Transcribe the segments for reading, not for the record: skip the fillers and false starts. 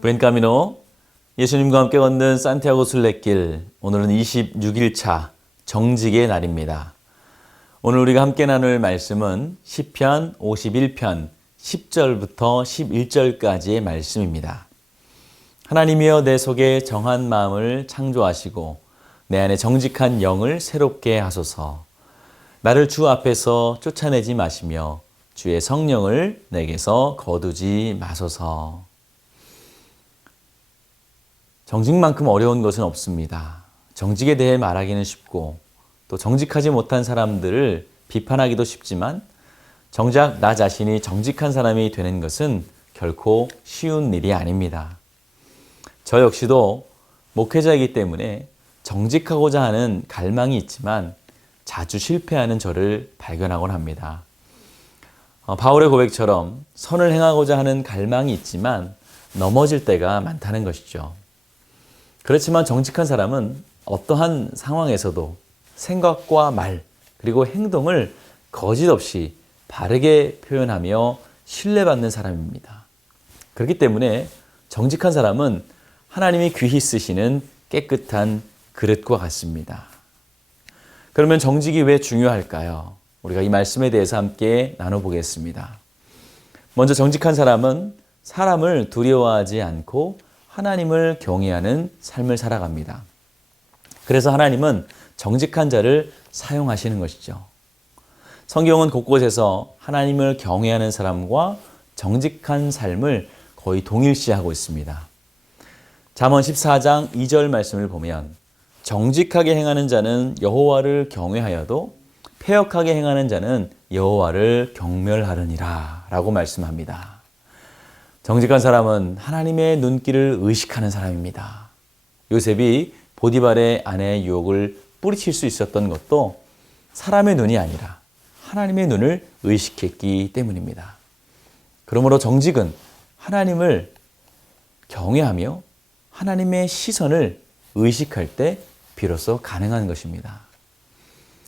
부엔카미노, 예수님과 함께 걷는 산티아고 순례길, 오늘은 26일차 정직의 날입니다. 오늘 우리가 함께 나눌 말씀은 시편 51편 10절부터 11절까지의 말씀입니다. 하나님이여 내 속에 정한 마음을 창조하시고 내 안에 정직한 영을 새롭게 하소서. 나를 주 앞에서 쫓아내지 마시며 주의 성령을 내게서 거두지 마소서. 정직만큼 어려운 것은 없습니다. 정직에 대해 말하기는 쉽고 또 정직하지 못한 사람들을 비판하기도 쉽지만 정작 나 자신이 정직한 사람이 되는 것은 결코 쉬운 일이 아닙니다. 저 역시도 목회자이기 때문에 정직하고자 하는 갈망이 있지만 자주 실패하는 저를 발견하곤 합니다. 바울의 고백처럼 선을 행하고자 하는 갈망이 있지만 넘어질 때가 많다는 것이죠. 그렇지만 정직한 사람은 어떠한 상황에서도 생각과 말 그리고 행동을 거짓 없이 바르게 표현하며 신뢰받는 사람입니다. 그렇기 때문에 정직한 사람은 하나님이 귀히 쓰시는 깨끗한 그릇과 같습니다. 그러면 정직이 왜 중요할까요? 우리가 이 말씀에 대해서 함께 나눠보겠습니다. 먼저 정직한 사람은 사람을 두려워하지 않고 하나님을 경외하는 삶을 살아갑니다. 그래서 하나님은 정직한 자를 사용하시는 것이죠. 성경은 곳곳에서 하나님을 경외하는 사람과 정직한 삶을 거의 동일시하고 있습니다. 잠언 14장 2절 말씀을 보면 정직하게 행하는 자는 여호와를 경외하여도 패역하게 행하는 자는 여호와를 경멸하느니라 라고 말씀합니다. 정직한 사람은 하나님의 눈길을 의식하는 사람입니다. 요셉이 보디발의 아내의 유혹을 뿌리칠 수 있었던 것도 사람의 눈이 아니라 하나님의 눈을 의식했기 때문입니다. 그러므로 정직은 하나님을 경외하며 하나님의 시선을 의식할 때 비로소 가능한 것입니다.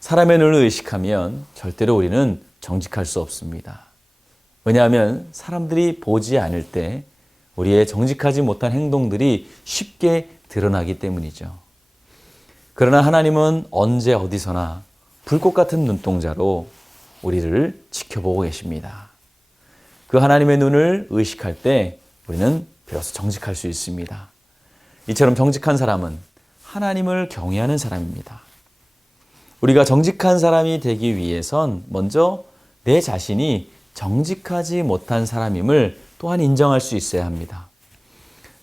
사람의 눈을 의식하면 절대로 우리는 정직할 수 없습니다. 왜냐하면 사람들이 보지 않을 때 우리의 정직하지 못한 행동들이 쉽게 드러나기 때문이죠. 그러나 하나님은 언제 어디서나 불꽃 같은 눈동자로 우리를 지켜보고 계십니다. 그 하나님의 눈을 의식할 때 우리는 비로소 정직할 수 있습니다. 이처럼 정직한 사람은 하나님을 경외하는 사람입니다. 우리가 정직한 사람이 되기 위해선 먼저 내 자신이 정직하지 못한 사람임을 또한 인정할 수 있어야 합니다.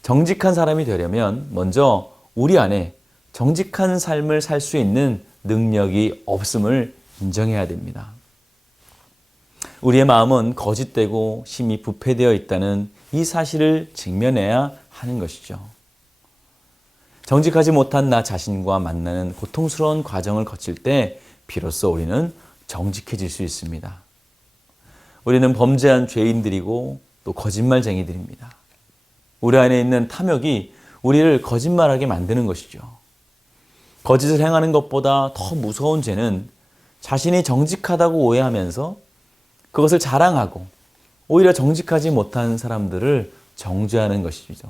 정직한 사람이 되려면 먼저 우리 안에 정직한 삶을 살 수 있는 능력이 없음을 인정해야 됩니다. 우리의 마음은 거짓되고 심히 부패되어 있다는 이 사실을 직면해야 하는 것이죠. 정직하지 못한 나 자신과 만나는 고통스러운 과정을 거칠 때 비로소 우리는 정직해질 수 있습니다. 우리는 범죄한 죄인들이고 또 거짓말쟁이들입니다. 우리 안에 있는 탐욕이 우리를 거짓말하게 만드는 것이죠. 거짓을 행하는 것보다 더 무서운 죄는 자신이 정직하다고 오해하면서 그것을 자랑하고 오히려 정직하지 못한 사람들을 정죄하는 것이죠.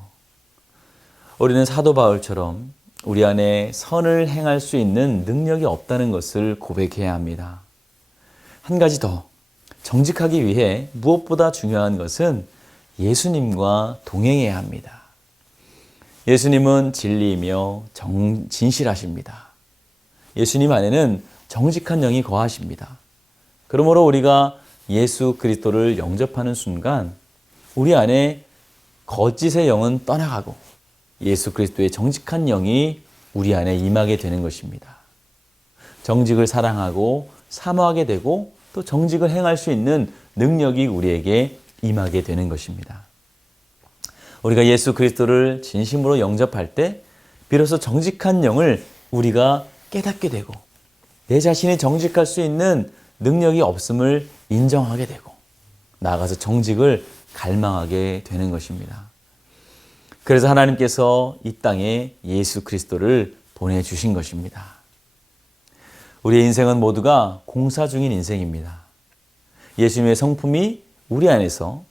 우리는 사도 바울처럼 우리 안에 선을 행할 수 있는 능력이 없다는 것을 고백해야 합니다. 한 가지 더. 정직하기 위해 무엇보다 중요한 것은 예수님과 동행해야 합니다. 예수님은 진리이며 진실하십니다. 예수님 안에는 정직한 영이 거하십니다. 그러므로 우리가 예수 그리스도를 영접하는 순간 우리 안에 거짓의 영은 떠나가고 예수 그리스도의 정직한 영이 우리 안에 임하게 되는 것입니다. 정직을 사랑하고 사모하게 되고 또 정직을 행할 수 있는 능력이 우리에게 임하게 되는 것입니다. 우리가 예수 그리스도를 진심으로 영접할 때 비로소 정직한 영을 우리가 깨닫게 되고 내 자신이 정직할 수 있는 능력이 없음을 인정하게 되고 나아가서 정직을 갈망하게 되는 것입니다. 그래서 하나님께서 이 땅에 예수 그리스도를 보내주신 것입니다. 우리의 인생은 모두가 공사 중인 인생입니다. 예수님의 성품이 우리 안에서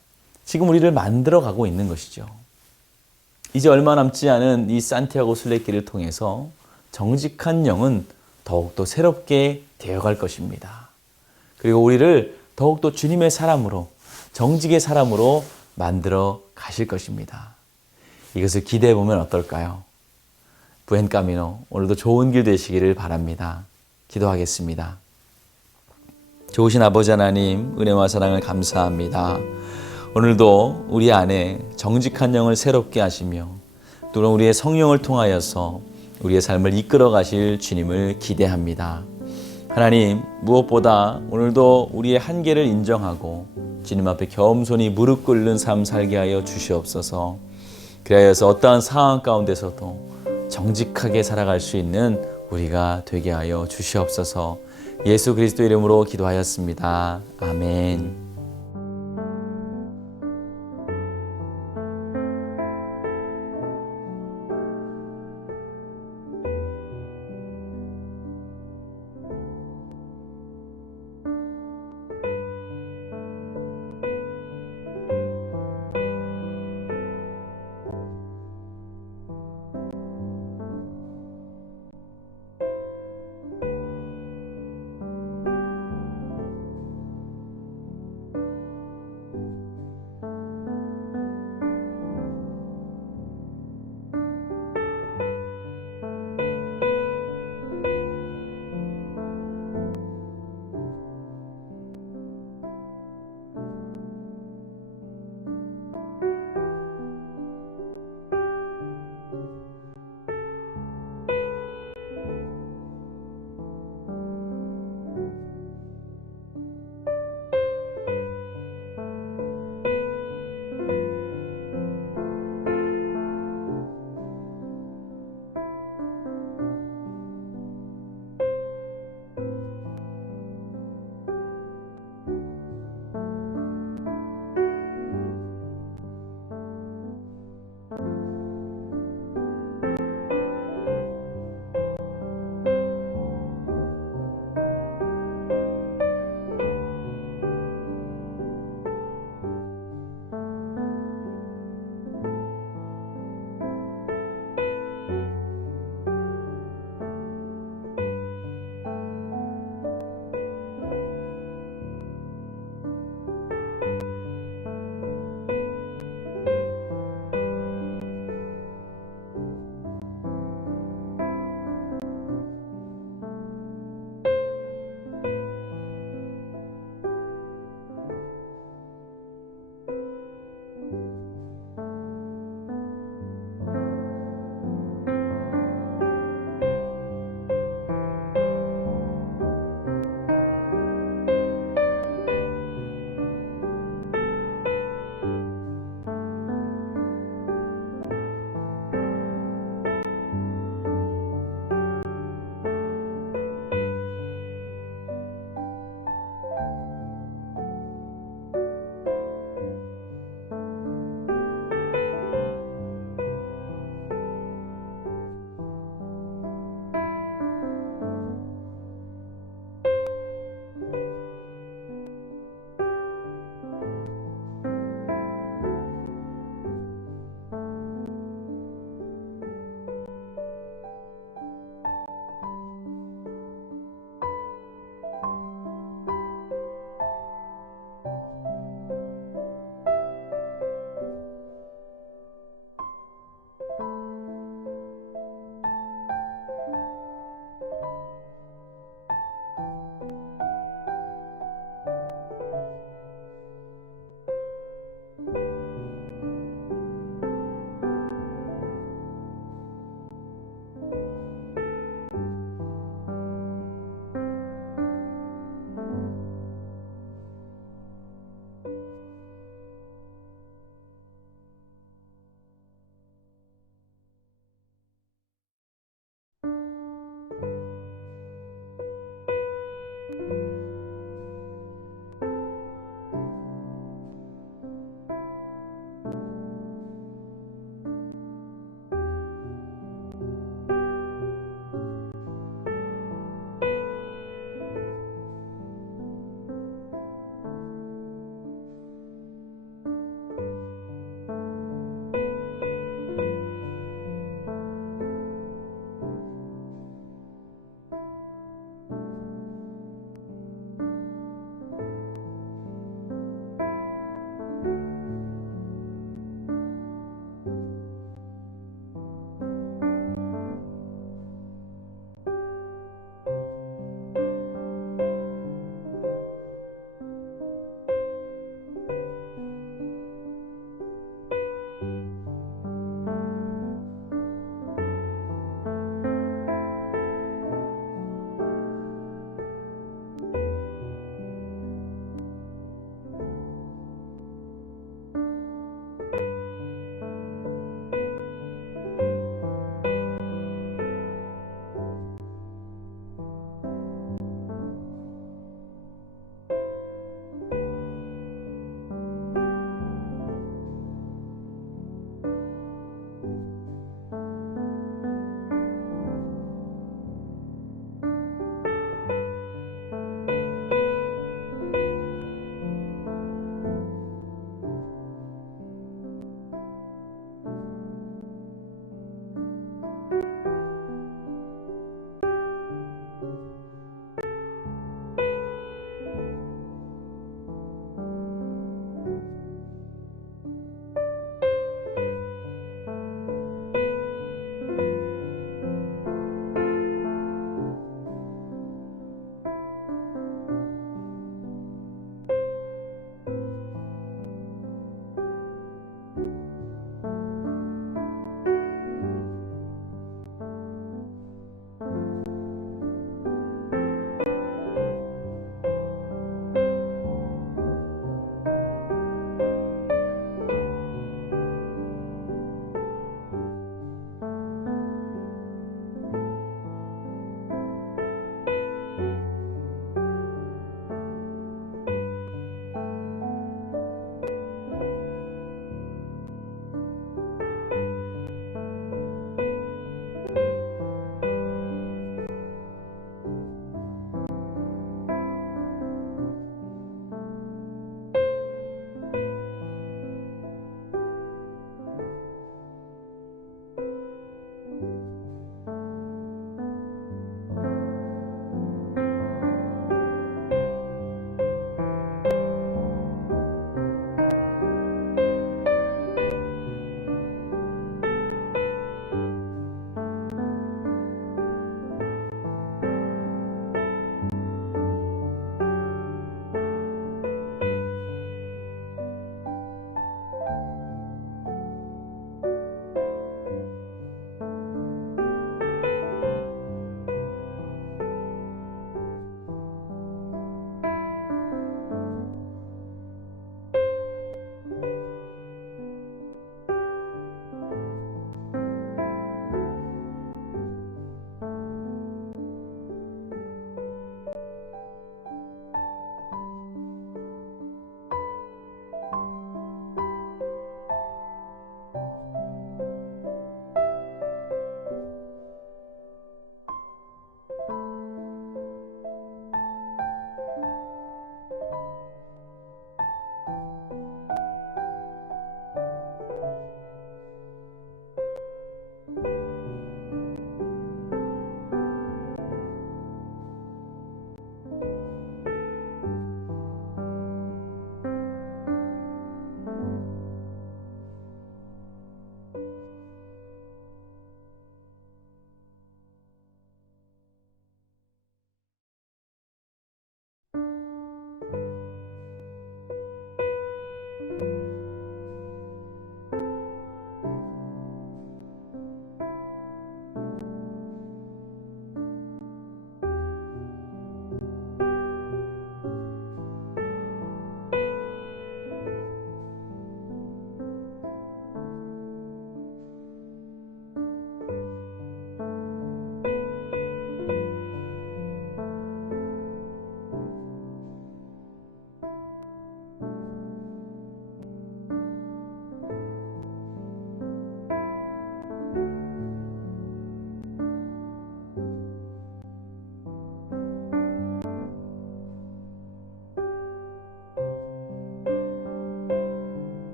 지금 우리를 만들어가고 있는 것이죠. 이제 얼마 남지 않은 이 산티아고 순례길을 통해서 정직한 영은 더욱더 새롭게 되어갈 것입니다. 그리고 우리를 더욱더 주님의 사람으로, 정직의 사람으로 만들어 가실 것입니다. 이것을 기대해 보면 어떨까요? 부엔 까미노, 오늘도 좋은 길 되시기를 바랍니다. 기도하겠습니다. 좋으신 아버지 하나님, 은혜와 사랑을 감사합니다. 오늘도 우리 안에 정직한 영을 새롭게 하시며 또 우리의 성령을 통하여서 우리의 삶을 이끌어 가실 주님을 기대합니다. 하나님, 무엇보다 오늘도 우리의 한계를 인정하고 주님 앞에 겸손히 무릎 꿇는 삶 살게 하여 주시옵소서. 그리하여서 어떠한 상황 가운데서도 정직하게 살아갈 수 있는 우리가 되게 하여 주시옵소서. 예수 그리스도 이름으로 기도하였습니다. 아멘.